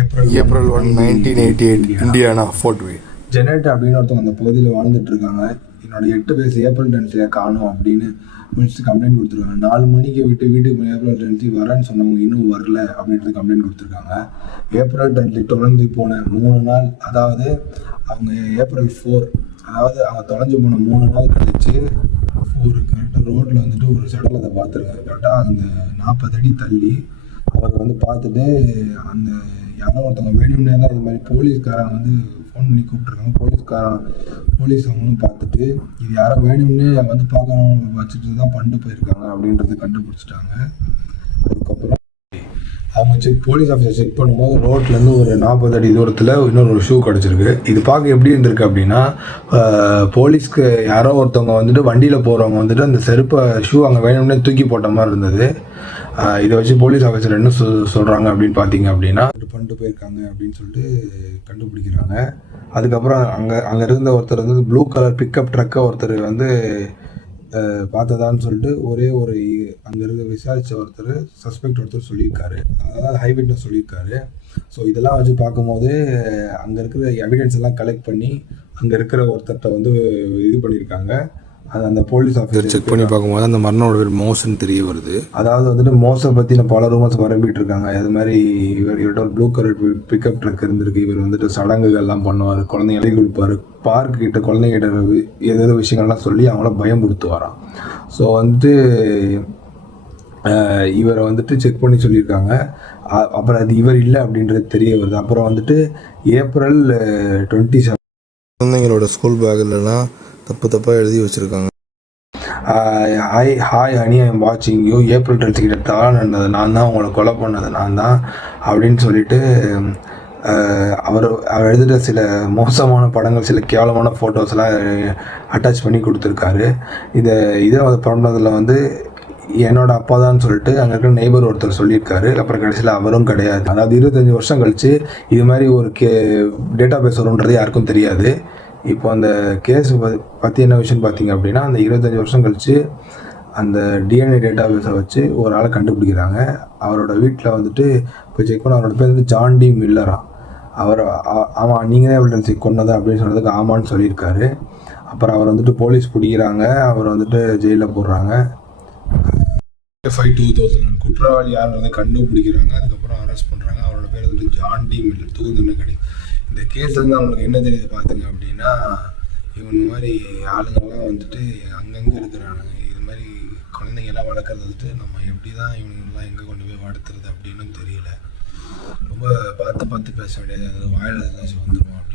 April 1, 1988 Indiana fort வே. Generate அப்படின்னு ஒருத்தவங்க அந்த பகுதியில் வாழ்ந்துட்டு இருக்காங்க. என்னோட 8 வயசு ஏப்ரல் டென்ஸில் காணும் அப்படின்னு முடிச்சுட்டு கம்ப்ளைண்ட் கொடுத்துருக்காங்க. 4 மணிக்கு வீட்டுக்கு ஏப்ரல் டென்ஸி வரேன்னு சொன்னவங்க இன்னும் வரல அப்படின்றது கம்ப்ளைண்ட் கொடுத்துருக்காங்க. ஏப்ரல் டென்ஸி தொடர்ந்து போன 3 நாள், அதாவது அவங்க ஏப்ரல் 4, அதாவது அவங்க தொலைஞ்சு போன 3 நாள் கழிச்சு ஒரு கரெக்டாக ரோட்டில் வந்துட்டு ஒரு சடலத்தை பார்த்துருக்காரு. கரெக்டாக அந்த 40 அடி தள்ளி அவர் வந்து பார்த்துட்டு அந்த யாரோ ஒருத்தவங்க வேணும்னே தான் இது மாதிரி போலீஸ்காரங்க வந்து ஃபோன் பண்ணி கூப்பிட்ருக்காங்க. போலீஸ் அவங்களும் பார்த்துட்டு இது யாரோ வேணும்னே வந்து பார்க்கணும் வச்சுட்டு தான் பண்ணிட்டு போயிருக்காங்க அப்படின்றத கண்டுபிடிச்சிட்டாங்க. அதுக்கப்புறம் அவங்க போலீஸ் ஆஃபீஸர் செக் பண்ணும்போது ரோட்லேருந்து ஒரு 40 அடி தூரத்தில் இன்னொரு ஷூ கிடச்சிருக்கு. இது பார்க்க எப்படி இருந்திருக்கு அப்படின்னா, போலீஸ்க்கு யாரோ ஒருத்தவங்க வந்துட்டு வண்டியில் போகிறவங்க வந்துட்டு அந்த ஷூ அங்கே வேணும்னே தூக்கி போட்ட மாதிரி இருந்தது. இதை வச்சு போலீஸ் ஆஃபீஸர் என்ன சொல்கிறாங்க அப்படின்னு பார்த்தீங்க அப்படின்னா, பண்ணிட்டு போயிருக்காங்க அப்படின்னு சொல்லிட்டு கண்டுபிடிக்கிறாங்க. அதுக்கப்புறம் அங்கே இருந்த ஒருத்தர் வந்து ப்ளூ கலர் பிக்கப் ட்ரக்கை ஒருத்தர் வந்து பார்த்ததான்னு சொல்லிட்டு ஒரு அங்கே இருக்க விசாரித்த ஒருத்தர் சஸ்பெக்ட் ஒருத்தர் சொல்லியிருக்காரு. அதாவது ஹை விட்னஸ் சொல்லியிருக்காரு. ஸோ இதெல்லாம் வச்சு பார்க்கும்போது அங்கே இருக்கிற எவிடன்ஸ் எல்லாம் கலெக்ட் பண்ணி அங்கே இருக்கிற ஒருத்தர்கிட்ட வந்து இது பண்ணியிருக்காங்க. அந்த போலீஸ் ஆஃபீஸர் செக் பண்ணி பார்க்கும்போது அந்த மரணோட பேர் மோசன் தெரிய வருது. அதாவது வந்துட்டு மோசை பற்றி பல ரூமர்ஸ் பரப்பிட்டு இருக்காங்க. அது மாதிரி இவர்கிட்ட ஒரு ப்ளூ கலர் பிக்கப் ட்ரக் இருந்திருக்கு. இவர் வந்துட்டு சடங்குகள்லாம் பண்ணுவார், குழந்தைங்களை கொடுப்பார், பார்க் கிட்ட குழந்தைகிட்ட ஏதோ விஷயங்கள்லாம் சொல்லி அவங்கள பயம்படுத்துவாராம். ஸோ வந்துட்டு இவரை வந்துட்டு செக் பண்ணி சொல்லியிருக்காங்க. அப்புறம் அது இவர் இல்லை அப்படின்றது தெரிய வருது. அப்புறம் வந்துட்டு ஏப்ரல் 27 குழந்தைங்களோட ஸ்கூல் பேக்லலாம் தப்பாக எழுதி வச்சுருக்காங்க. ஹாய் ஹனி ஐ எம் வாட்சிங் யூ, ஏப்ரல் 10 கிட்ட தவறாக நடந்தது நான் தான், உங்களை கொலை பண்ணது நான் தான் அப்படின்னு சொல்லிட்டு அவர் எழுதிட்ட சில மோசமான படங்கள், சில கேவலமான ஃபோட்டோஸ்லாம் அட்டாச் பண்ணி கொடுத்துருக்காரு. இதை பண்ணதில் வந்து என்னோட அப்பா தான் சொல்லிட்டு அங்கே இருக்கிற நெய்பர் ஒருத்தர் சொல்லியிருக்காரு. அப்புறம் கடைசியில் அவரும் கிடையாது. அதாவது 25 வருஷம் கழித்து இது மாதிரி ஒரு டேட்டா பேஸ் வரும்ன்றது யாருக்கும் தெரியாது. இப்போ அந்த கேஸ் பற்றி என்ன விஷயம்னு பார்த்தீங்க அப்படின்னா, அந்த 25 வருஷம் கழித்து அந்த டிஎன்ஏ டேட்டா பேஸை வச்சு ஒரு ஆளை கண்டுபிடிக்கிறாங்க. அவரோட வீட்டில் வந்துட்டு இப்போ செக் பண்ண அவரோட பேர் வந்து ஜான் டி மில்லரா. ஆமாம் நீங்கள் தான் எவிடன்ஸ் கொன்னதா அப்படின்னு சொன்னதுக்கு ஆமான்னு சொல்லியிருக்காரு. அப்புறம் அவர் வந்துட்டு போலீஸ் பிடிக்கிறாங்க. அவர் வந்துட்டு ஜெயிலில் போடுறாங்க. 2000 குற்றவாளி யாருன்றதை கண்டுபிடிக்கிறாங்க. அதுக்கப்புறம் அரெஸ்ட் பண்ணுறாங்க. அவரோட பேர் வந்துட்டு ஜான் டி மில்லர். தூக்குதண்டனை கிடைக்கும். இந்த கேஸில் வந்து அவங்களுக்கு என்ன தெரியுது பார்த்துங்க அப்படின்னா, இவங்க மாதிரி ஆளுங்கள்லாம் வந்துட்டு அங்கங்கே இருக்கிறானுங்க. இது மாதிரி குழந்தைங்கள்லாம் வளர்க்குறது வந்துட்டு நம்ம எப்படி தான் இவங்கெல்லாம் எங்கே கொண்டு போய் வளர்த்துறது அப்படின்னு தெரியல. ரொம்ப பார்த்து பேச வேண்டியது, வாயில் ஏதாச்சும் வந்துடுவோம்.